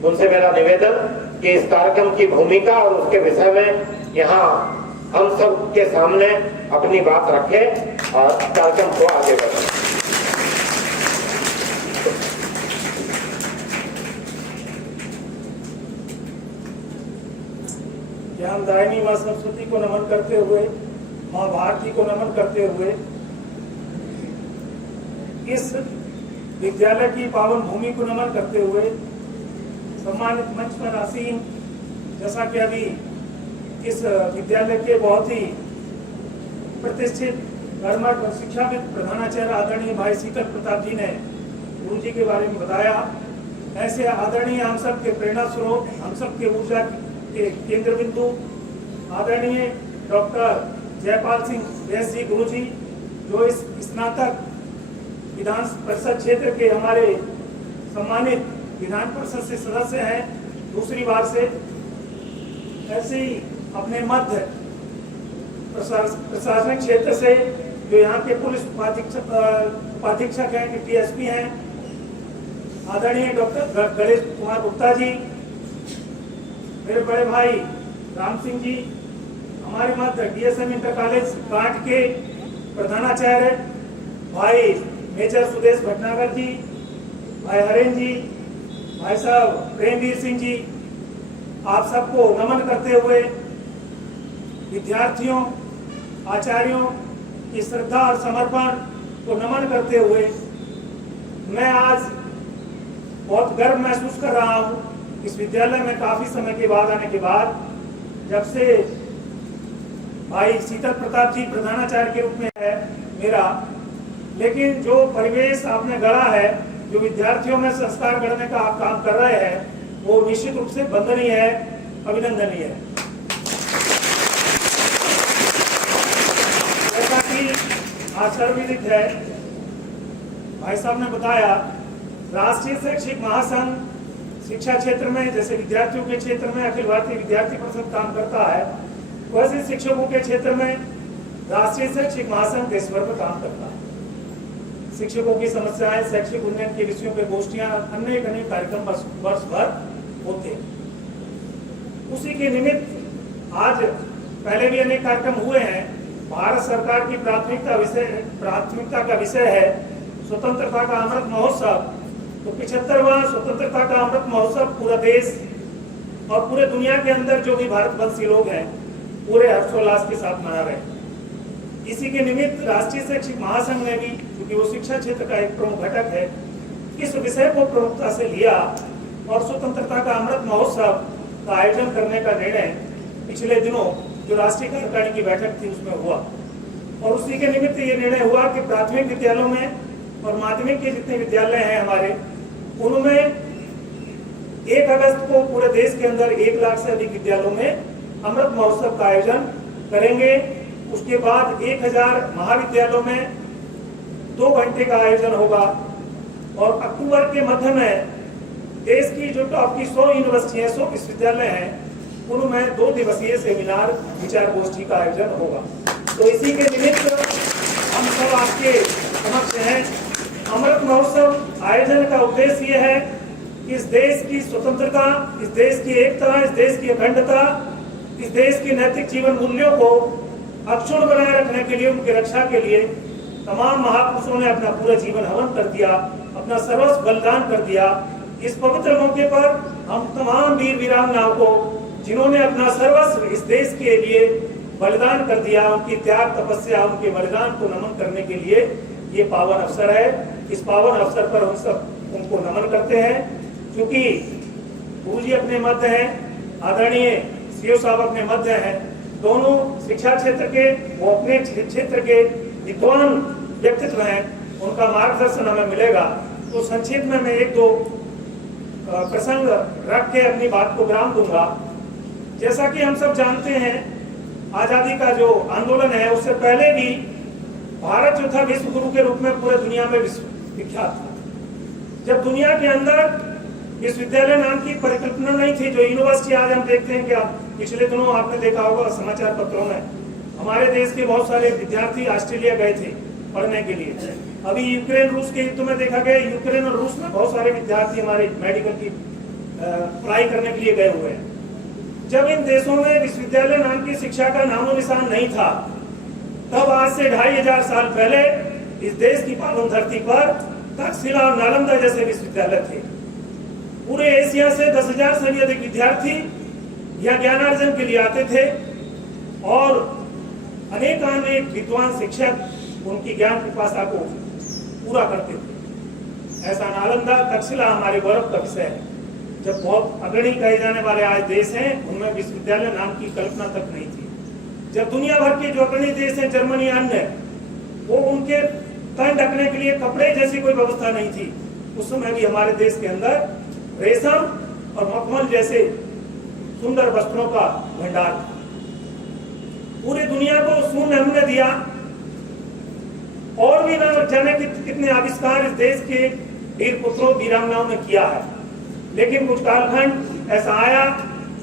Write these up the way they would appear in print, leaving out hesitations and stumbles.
उनसे मेरा निवेदन कि इस कार्यक्रम की भूमिका और उसके विषय में यहाँ हम सब के सामने अपनी बात रखें और कार्यक्रम को आगे बढ़ाएं। ज्ञानदायिनी माँ सरस्वती को नमन करते हुए, माँ भारती को नमन करते हुए, इस विद्यालय की पावन भूमि को नमन करते हुए, सम्मानित मंच पर आसीन, जैसा कि अभी इस विद्यालय के बहुत ही प्रतिष्ठित कर्मठ और शिक्षाविद प्रधानाचार्य आदरणीय भाई शीतल प्रताप जी ने गुरु जी के बारे में बताया, ऐसे आदरणीय हम सब के प्रेरणा स्रोत, हम सब के ऊर्जा के केंद्र बिंदु आदरणीय डॉक्टर जयपाल सिंह व्यास जी गुरु जी, जो इस स्नातक विधान परिषद क्षेत्र के हमारे सम्मानित विधान परिषद से सदस्य हैं दूसरी बार से। ऐसे ही अपने मध्य प्रशासनिक क्षेत्र से जो यहाँ के पुलिस उपाधीक्षक हैं, टीएसपी हैं, आदरणीय डॉक्टर गणेश कुमार गुप्ता जी, मेरे बड़े भाई राम सिंह जी, हमारे मध्य डीएसएम इंटर कॉलेज कांट के प्रधानाचार्य भाई मेजर सुदेश भटनागर जी, भाई हरेन जी, भाई साहब प्रेमवीर सिंह जी, आप सबको नमन करते हुए, विद्यार्थियों, आचार्यों की श्रद्धा और समर्पण को नमन करते हुए, मैं आज बहुत गर्व महसूस कर रहा हूँ इस विद्यालय में काफी समय के बाद आने के बाद, जब से भाई शीतल प्रताप जी प्रधानाचार्य के रूप में है मेरा, लेकिन जो परिवेश आपने गढ़ा है, जो विद्यार्थियों में संस्कार गढ़ने का आप काम कर रहे हैं, वो निश्चित रूप से वंदनीय है, अभिनंदनीय है। जैसा कि आज सर्वविदित है, भाई साहब ने बताया, राष्ट्रीय शैक्षिक महासंघ शिक्षा क्षेत्र में, जैसे विद्यार्थियों के क्षेत्र में अखिल भारतीय विद्यार्थी परिषद काम करता है, वैसे शिक्षकों के क्षेत्र में राष्ट्रीय शैक्षिक महासंघ देश भर में काम करता है। शिक्षकों की समस्याएं, शैक्षिक उन्नयन के विषयों पे गोष्ठियां, अनेक कार्यक्रम वर्ष भर होते हैं। उसी के निमित्त आज पहले भी अनेक कार्यक्रम हुए हैं। भारत सरकार की प्राथमिकता का विषय है स्वतंत्रता का अमृत महोत्सव। तो 75वां स्वतंत्रता का अमृत महोत्सव पूरा देश और पूरे दुनिया के अंदर जो भी भारतवंशी लोग हैं, पूरे हर्षोल्लास के साथ मना रहे हैं। इसी के निमित्त राष्ट्रीय शैक्षिक महासंघ ने भी, क्योंकि वो शिक्षा क्षेत्र का एक प्रमुख घटक है, इस विषय को प्रमुखता से लिया और स्वतंत्रता का अमृत महोत्सव का आयोजन करने का निर्णय पिछले दिनों जो राष्ट्रीय कार्यकारिणी की बैठक थी उसमें हुआ। और उसी के निमित्त ये निर्णय हुआ कि प्राथमिक विद्यालयों में और माध्यमिक के जितने विद्यालय हैं हमारे, उनमें 1 अगस्त को पूरे देश के अंदर 1 लाख से अधिक विद्यालयों में अमृत महोत्सव का आयोजन करेंगे। उसके बाद 1000 महाविद्यालयों में 2 घंटे का आयोजन होगा और अक्टूबर के मध्य में देश की जो टॉप की 100 यूनिवर्सिटी है, 100 विश्वविद्यालय हैं, उनमें 2 दिवसीय सेमिनार विचार गोष्ठी का आयोजन होगा। तो इसी के निमित्त हम सब आपके समक्ष हैं। अमृत महोत्सव आयोजन का उद्देश्य ये है कि इस देश की स्वतंत्रता, इस देश की एकता, इस देश की अखंडता, इस देश के नैतिक जीवन मूल्यों को अक्षुण्ण बनाए रखने के लिए, उनकी रक्षा के लिए तमाम महापुरुषों ने अपना पूरा जीवन हवन कर दिया, अपना सर्वस्व बलिदान कर दिया। इस पवित्र मौके पर हम तमाम वीर वीरांगनाओं को, जिन्होंने अपना सर्वस्व इस देश के लिए बलिदान कर दिया, उनकी त्याग तपस्या, उनके बलिदान को नमन करने के लिए ये पावन अवसर है। इस पावन अवसर पर हम सब उनको नमन करते हैं। क्योंकि गुरु जी अपने मध्य हैं, आदरणीय सीओ साहब अपने मध्य हैं, दोनों शिक्षा क्षेत्र के, वो अपने क्षेत्र के विद्वान व्यक्तित्व हैं, उनका मार्गदर्शन हमें मिलेगा। तो संक्षेप में मैं 1-2 प्रसंग रख के अपनी बात को विराम दूंगा। जैसा कि हम सब जानते हैं, आजादी का जो आंदोलन है, उससे पहले भी भारत जो था विश्व गुरु के रूप में पूरे दुनिया में विख्यात था। जब दुनिया के अंदर विश्वविद्यालय नाम की परिकल्पना नहीं थी, जो यूनिवर्सिटी आज हम देखते हैं, क्या पिछले दिनों आपने देखा होगा समाचार पत्रों में, हमारे देश के बहुत सारे विद्यार्थी ऑस्ट्रेलिया गए थे पढ़ने के लिए। अभी यूक्रेन रूस के युद्ध में देखा गया, यूक्रेन और रूस में बहुत सारे विद्यार्थी हमारे मेडिकल की पढ़ाई करने के लिए गए हुए हैं। जब इन देशों में विश्वविद्यालय नाम की शिक्षा का नामो निशान नहीं था, तब आज से 2500 साल पहले इस देश की पावन धरती पर तक्षशिला और नालंदा जैसे विश्वविद्यालय थे। पूरे एशिया से 10,000 से भी अधिक विद्यार्थी यह ज्ञानार्जन के लिए आते थे और अनेक विद्वान शिक्षक उनकी ज्ञान पिपासा को पूरा करते थे। ऐसा नालंदा तक्षशिला हमारे गौरव का विषय है। जब बहुत अग्रणी कहे जाने वाले आज देश हैं, उनमें विश्वविद्यालय नाम की कल्पना तक नहीं थी। जब दुनिया भर के जो अग्रणी देश हैं, जर्मनी अन्य, वो उनके तन ढकने के लिए कपड़े जैसी कोई व्यवस्था नहीं थी, उस समय भी हमारे देश के अंदर रेशम और मखमल जैसे सुंदर वस्त्रों का भंडार था। पूरी दुनिया को शून्य हमने दिया और भी न जाने कितने आविष्कार इस देश के वीर पुत्रों वीरांगनाओं ने किया है। लेकिन कुछ कालखंड ऐसा आया,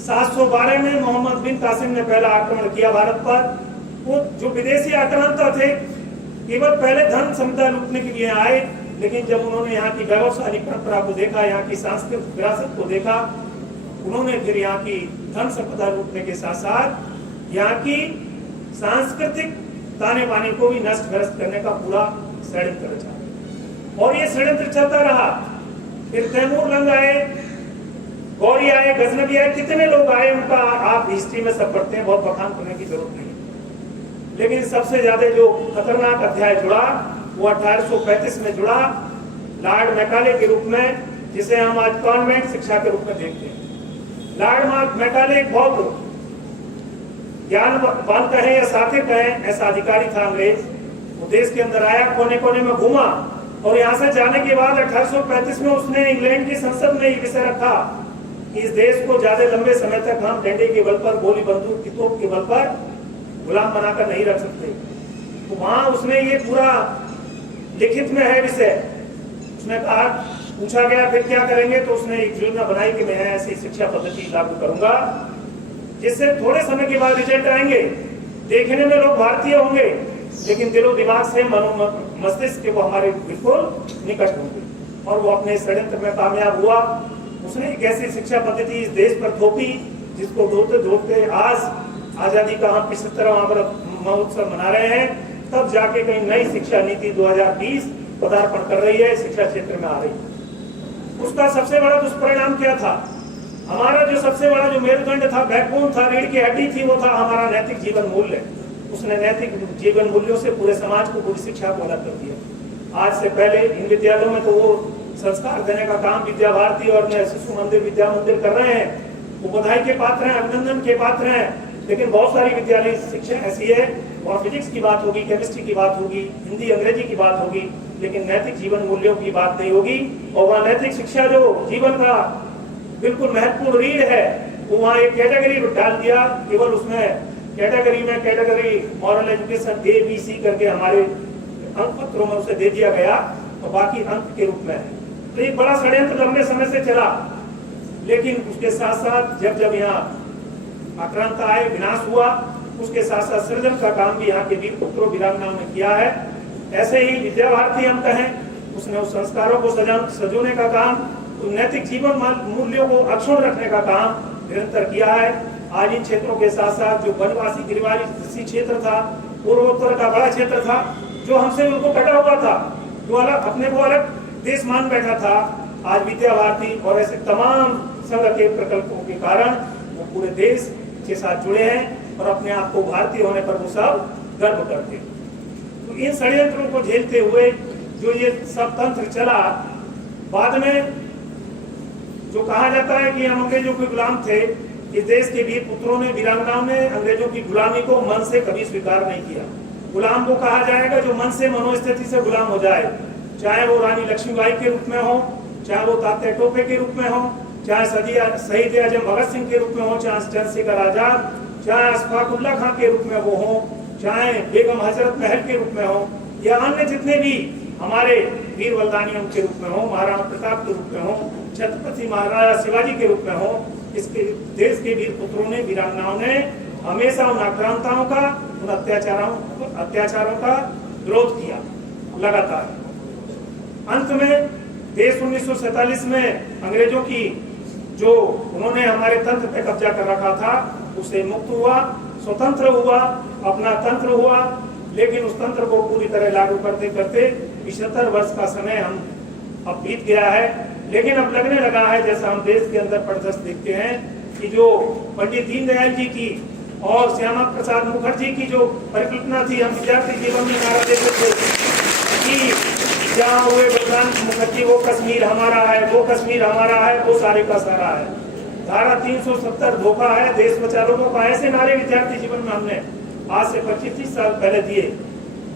712 में मोहम्मद बिन कासिम ने पहला आक्रमण किया भारत पर। वो जो विदेशी आक्रांता थे, केवल पहले धन संपदा लूटने के लिए आए, लेकिन जब उन्होंने यहाँ की वैभवशाली परंपरा को देखा, यहाँ की सांस्कृतिक विरासत को देखा, उन्होंने फिर यहाँ की धन संपदा लूटने के साथ साथ यहाँ की सांस्कृतिक ताने बाने को भी नष्ट भ्रष्ट करने का पूरा षड्यंत्र रचा। और ये षड्यंत्र चलता रहा। फिर तैमूर लंग आए, गौरी आए, गजनबी आए, कितने लोग आए, उनका आप हिस्ट्री में सब पढ़ते हैं, बहुत बखान करने की जरूरत नहीं। लेकिन सबसे ज्यादा जो खतरनाक अध्याय जुड़ा वो 1835 में जुड़ा, लॉर्ड मैकाले के रूप में, जिसे हम आज कॉन्वेंट शिक्षा के रूप में देखते हैं। लॉर्ड मैकाले एक बहुत ज्ञानवान कहें या साथी कहें, ऐसा अधिकारी था अंग्रेज। वो देश के अंदर आया, कोने कोने में घूमा और यहाँ से जाने के बाद 1835 में उसने इंग्लैंड की संसद में ये विषय रखा कि इस देश को ज्यादा लंबे समय तक हम डंडे के बल पर, गोली बंदूक की तोप के बल पर गुलाम बनाकर नहीं रख सकते। तो वहां उसने ये पूरा लिखित में है विषय। उसने कहा, पूछा गया फिर क्या करेंगे, तो उसने एक योजना बनाई कि मैं ऐसी शिक्षा पद्धति लागू करूंगा जिससे थोड़े समय के बाद रिजल्ट आएंगे, देखने में लोग भारतीय होंगे लेकिन दिलो दिमाग से मस्तिष्क के वो हमारे बिल्कुल निकट होंगे। और वो अपने षड्यंत्र में कामयाब हुआ। उसने एक ऐसी शिक्षा पद्धति इस देश पर थोपी जिसको ढोते ढोते आज आजादी का हम 75वां महोत्सव मना रहे हैं। तब जाके कहीं नई शिक्षा नीति 2020 पदार्पण कर रही है, शिक्षा क्षेत्र में आ रही है। उसका सबसे बड़ा दुष्परिणाम क्या था? हमारा जो सबसे बड़ा जो मेरुदंड था, बैकबोन था, रीढ़ की हड्डी थी, वो था हमारा नैतिक जीवन मूल्य। उसने नैतिक जीवन मूल्यों से पूरे समाज को, पूरी शिक्षा को अलग कर दिया। आज से पहले इन विद्यालयों में तो वो संस्कार देने का काम विद्या भारती और शिशु मंदिर, विद्या मंदिर कर रहे हैं। वो बधाई के पात्र हैं, अभिनंदन के पात्र हैं। लेकिन बहुत सारी विद्यालय शिक्षा ऐसी है, और फिजिक्स की बात होगी, केमिस्ट्री की बात होगी, हिंदी अंग्रेजी की बात होगी, लेकिन नैतिक जीवन मूल्यों की बात नहीं होगी। और वहाँ नैतिक शिक्षा जो जीवन का बिल्कुल महत्वपूर्ण रीढ़ है, वो वहाँ एक कैटेगरी डाल दिया। केवल उसमें कैटेगरी मॉरल एजुकेशन ABC करके हमारे अंक पत्रों में उसे दे दिया गया, और बाकी अंक के रूप में है। तो एक बड़ा षड्यंत्र लंबे समय से चला। लेकिन उसके साथ साथ जब जब यहाँ आक्रांत आए, विनाश हुआ, उसके साथ साथ सृजन का काम भी यहाँ के वीर पुत्रों वीरांगनाओं ने किया है। ऐसे ही विद्या भारती हम कहें, उसने उस संस्कारों को सजोने का काम, उस नैतिक जीवन मूल्यों को अक्षुण्ण रखने का काम निरंतर किया है। आज इन क्षेत्रों के साथ साथ जो वनवासी गिरिवासी क्षेत्र था, पूर्वोत्तर का बड़ा क्षेत्र था, जो हमसे बिल्कुल कटा हुआ था, जो अलग अपने को अलग देश मान बैठा था, आज विद्या भारती और ऐसे तमाम संघ के प्रकल्पों के कारण वो पूरे देश के साथ जुड़े हैं और अपने आप को भारतीय होने पर वो सब गर्व करते हैं। तो इन षड्यंत्रों को झेलते हुए जो ये सब तंत्र चला, बाद में जो कहा जाता है कि हम अंग्रेजों के गुलाम थे, इस देश के वीर पुत्रों ने, वीरांगनाओं ने अंग्रेजों की गुलामी को मन से कभी स्वीकार नहीं किया। गुलाम वो कहा जाएगा जो मन से, मनोस्थिति से गुलाम हो जाए, चाहे वो रानी लक्ष्मीबाई के रूप में हो, चाहे वो तात्या टोपे के रूप में हो, चाहे शहीद आजम भगत सिंह के रूप में हो, चाहे चंद्रशेखर आजाद, चाहे अशफाक उल्लाह खां के रूप में वो हो, चाहे बेगम हजरत महल के रूप में हो, या अन्य जितने भी हमारे वीर बलिदानियों के रूप में हो, महाराणा प्रताप के रूप में हो, छत्रपति महाराजा शिवाजी के रूप में हो, इसके देश के वीर पुत्रों ने, वीरांगनाओं ने हमेशा उन आक्रांताओं का, उन अत्याचारों का विरोध किया लगातार। अंत में देश 1947 में अंग्रेजों की जो उन्होंने हमारे तंत्र पे कब्जा कर रखा था उससे मुक्त हुआ, स्वतंत्र हुआ, अपना तंत्र हुआ। लेकिन उस तंत्र को पूरी तरह लागू करते करते 75 वर्ष का समय हम अब बीत गया है। लेकिन अब लगने लगा है, जैसा हम देश के अंदर परिदृश्य देखते हैं, कि जो पंडित दीनदयाल जी की और श्यामा प्रसाद मुखर्जी की जो परिकल्पना थी, हम विद्यार्थी जीवन में नारा देते थे कि जहाँ हुए बलराम मुखर्जी वो कश्मीर हमारा है, वो कश्मीर हमारा है, वो सारे का सारा है, धारा 370 धोखा है, देश बचा लोगों का, ऐसे नारे विद्यार्थी जीवन में हमने आज से 25-30 साल पहले दिए।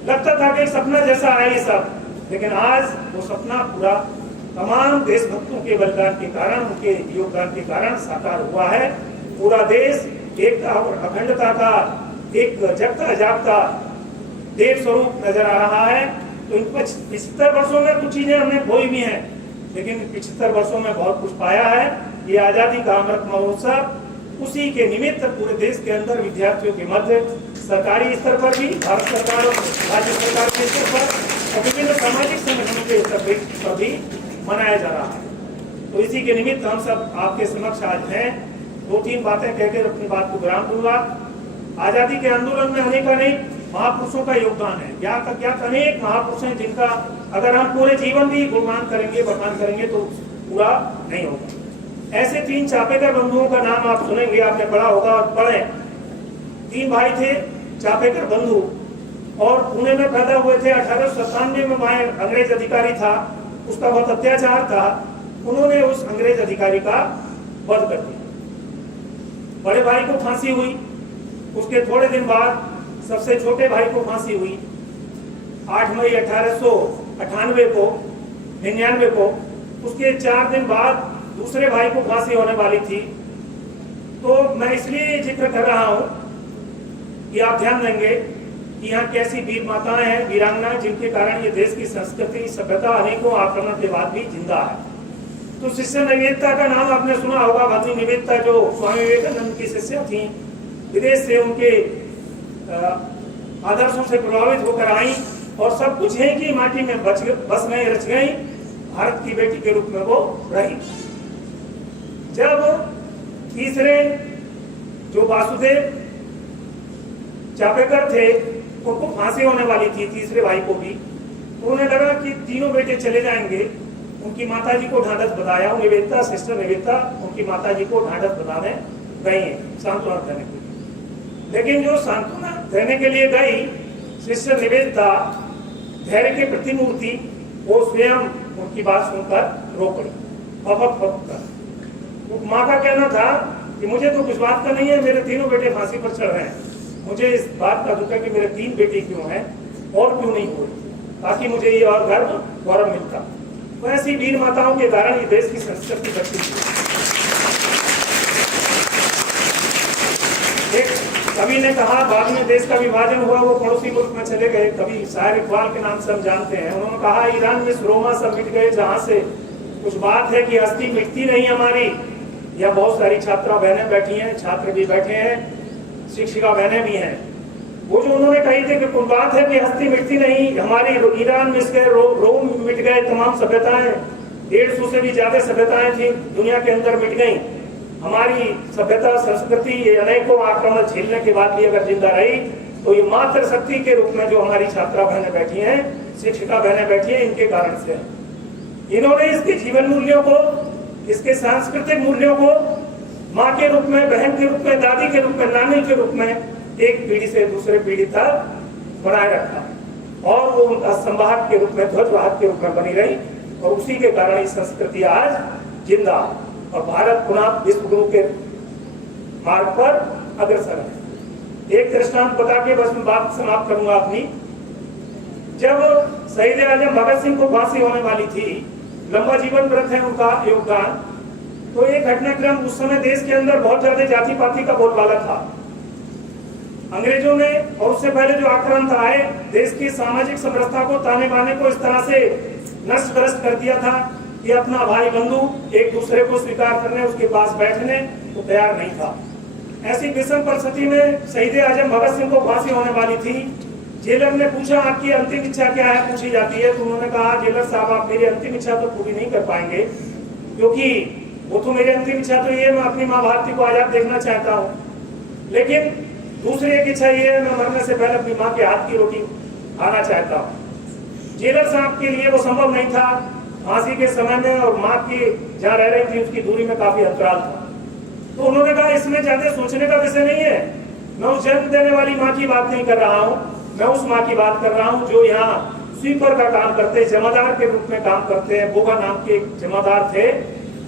लगता था कि एक सपना जैसा है ये सब, लेकिन आज वो सपना पूरा तमाम देशभक्तों के बलिदान के कारण, उनके योगदान के कारण साकार हुआ है। पूरा देश एकता और अखंडता का एक जगता जागता देव स्वरूप नजर आ रहा है। तो इन 75 वर्षों में कुछ चीजें हमने खोई भी हैं, लेकिन 75 वर्षों में बहुत कुछ पाया है। ये आजादी का अमृत महोत्सव, उसी के निमित्त पूरे देश के अंदर विद्यार्थियों के मध्य सरकारी स्तर पर भी, भारत सरकार और राज्य सरकार के स्तर पर और विभिन्न सामाजिक संगठनों के स्तर पर भी मनाया जा रहा है। तो इसी के निमित्त हम सब आपके समक्ष आज हैं। 2-3 बातें कहकर अपनी बात को विराम दूंगा। आजादी के आंदोलन में अनेक महापुरुषों का योगदान है, क्या अनेक महापुरुष हैं जिनका अगर हम पूरे जीवन भी गुणगान करेंगे, बखान करेंगे तो पूरा नहीं होगा। ऐसे 3 चापेकर बंधुओं का नाम आप सुनेंगे, आपने पढ़ा होगा और पढ़े। 3 भाई थे चापेकर बंधु और पुणे में पैदा हुए थे। 1897 में वहां अंग्रेज अधिकारी था, उसका बहुत अत्याचार था, उन्होंने उस अंग्रेज अधिकारी का वध कर दिया। बड़े भाई को फांसी हुई, उसके थोड़े दिन बाद सबसे छोटे भाई को फांसी हुई। 8 मई 1898 को 99 को, उसके 4 दिन बाद दूसरे भाई को फांसी होने वाली थी। तो मैं इसलिए जिक्र कर रहा हूं कि आप ध्यान देंगे कि यहाँ कैसी वीर माताएं हैं, वीरांगनाएं, जिनके कारण ये देश की संस्कृति सभ्यता अनेकों आक्रमण के बाद भी जिंदा है। तो शिष्य निवेदिता का नाम आपने सुना होगा। भक्ति निवेदिता जो स्वामी विवेकानंद की शिष्या थी, विदेश से उनके आदर्शों से प्रभावित होकर आई और सब कुछ है कि माटी में बस गई, रच गई, भारत की बेटी के रूप में वो रही। जब तीसरे जो वासुदेव चापेकर थे, उनको फांसी होने वाली थी, तीसरे भाई को भी, तो उन्हें लगा कि तीनों बेटे चले जाएंगे। उनकी माताजी को ढांढस बताया, निवेदिता, सिस्टर निवेदिता उनकी माताजी को ढांढस बताने गई हैं सांत्वना देने के लिए। लेकिन जो सांत्वना देने के लिए गई सिस्टर निवेदिता, धैर्य की प्रतिमूर्ति, वो स्वयं उनकी बात सुनकर रो पड़ी, फपक कर। माँ का कहना था कि मुझे तो कुछ बात का नहीं है, मेरे तीनों बेटे फांसी पर चढ़ रहे हैं, मुझे इस बात का दुख है कि मेरे 3 बेटे क्यों हैं और क्यों नहीं हुए, ताकि मुझे ये और गौरव मिलता। तो ऐसी वीर माताओं के कारण ये देश की संस्कृति बची थी। एक कवि ने कहा, बाद में देश का विभाजन हुआ, वो पड़ोसी मुल्क में चले गए। कवि शायर इकबाल के नाम से हम जानते हैं। उन्होंने कहा, ईरान में रोमा सब मिट गए जहां से कुछ बात है कि हस्ती मिटती नहीं हमारी। या बहुत सारी छात्रा बहनें बैठी हैं, छात्र भी बैठे हैं, शिक्षिका बहनें भी हैं। वो जो उन्होंने कही थी कि कुछ बात है कि हस्ती मिटती नहीं हमारी, ईरान मिट गए, रोम मिट गए, तमाम सभ्यताएं, 150 से भी ज्यादा सभ्यताएं थी दुनिया के अंदर मिट गई। हमारी सभ्यता संस्कृति ये अनेकों आक्रमण झेलने के बाद भी अगर जिंदा रही, तो ये मात्र शक्ति के रूप में जो हमारी छात्रा बहनें बैठी हैं, शिक्षिका बहनें बैठी हैं, इनके कारण से। इन्होंने इसके जीवन मूल्यों को, इसके सांस्कृतिक मूल्यों को माँ के रूप में, बहन के रूप में, दादी के रूप में, नानी के रूप में एक पीढ़ी से दूसरे पीढ़ी तक बनाए रखा और वो उनका संवाहक के रूप में, ध्वजवाहक के रूप में बनी रही। और उसी के कारण ये संस्कृति आज जिंदा और भारत पुनः विश्व गुरु के मार्ग पर अग्रसर है। एक दृष्टांत बता के बस मैं बात समाप्त करूंगा अपनी। जब शहीद आजम भगत सिंह को फांसी होने वाली थी, लंबा जीवन व्रत है उनका योगदान, तो एक घटनाक्रम उस समय देश के अंदर बहुत ज्यादा जाति पाति का बोलबाला था। अंग्रेजों ने और उससे पहले जो आक्रांत आए, देश की सामाजिक समरसता को, ताने बाने को इस तरह से नष्ट भ्रष्ट कर दिया था कि अपना भाई बंधु एक दूसरे को स्वीकार करने, उसके पास बैठने को तैयार नहीं था। ऐसी विषम परिस्थिति में शहीद आजम भगत सिंह को फांसी होने वाली थी। जेलर ने पूछा, आपकी अंतिम इच्छा क्या है, पूछी जाती है, तो उन्होंने कहा, जेलर साहब आप मेरी अंतिम इच्छा तो पूरी नहीं कर पाएंगे, क्योंकि वो तो मेरी अंतिम इच्छा तो ये है, मैं अपनी माँ भारती को आजाद देखना चाहता हूँ। लेकिन दूसरी एक इच्छा ये है, मैं मरने से पहले अपनी माँ के हाथ की रोटी खाना चाहता हूँ। जेलर साहब के लिए वो संभव नहीं था फांसी के समय में, और माँ की जहाँ रह रही थी उसकी दूरी में काफी अंतराल था। तो उन्होंने कहा इसमें ज्यादा सोचने का विषय नहीं है, मैं उस जन्म देने वाली माँ की बात नहीं कर रहा हूँ, मैं उस माँ की बात कर रहा हूँ जो यहाँ स्वीपर का काम करते, जमादार के रूप में काम करते हैं। बोगा नाम के एक जमादार थे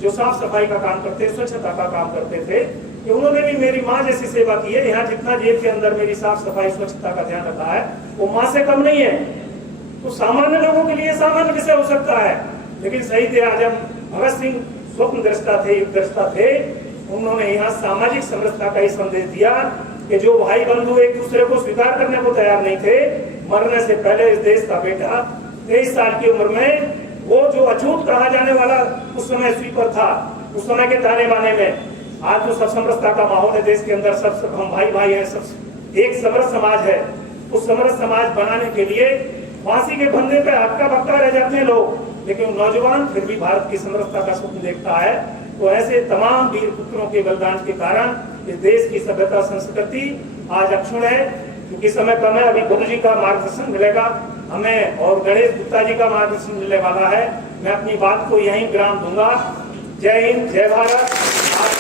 जो साफ सफाई का काम करते, स्वच्छता का काम करते थे, कि उन्होंने भी मेरी माँ जैसी सेवा की है। यहाँ जितना जेल के अंदर मेरी साफ सफाई स्वच्छता का ध्यान रखा है वो माँ से कम नहीं है। तो सामान्य लोगों के लिए सामान्य विषय हो सकता है, लेकिन शहीद आजम भगत सिंह स्वप्न दृष्टा थे, युग दृष्टा थे। उन्होंने यहाँ सामाजिक समरसता का ही संदेश दिया कि जो भाई बंधु एक दूसरे को स्वीकार करने को तैयार नहीं थे, मरने से पहले इस देश का बेटा 23 साल की उम्र में वो जो अछूत कहा जाने वाला उस समय स्वीपर था, उस समय के ताने बाने में, आज तो सब समरसता का माहौल है देश के अंदर, सब हम भाई भाई हैं, सब एक समरस समाज है। उस समरस समाज बनाने के लिए फांसी के फंदे पे हक्का बक्का रह जाते हैं लोग, लेकिन नौजवान फिर भी भारत की समरसता का स्वप्न देखता है। तो ऐसे तमाम वीर पुत्रों के बलिदान के कारण इस देश की सभ्यता संस्कृति आज अक्षुण है। क्योंकि समय कम है, अभी गुरु जी का मार्गदर्शन मिलेगा हमें और गणेश गुप्ता जी का मार्गदर्शन मिलने वाला है। मैं अपनी बात को यहीं विराम दूंगा। जय हिंद, जय भारत। आज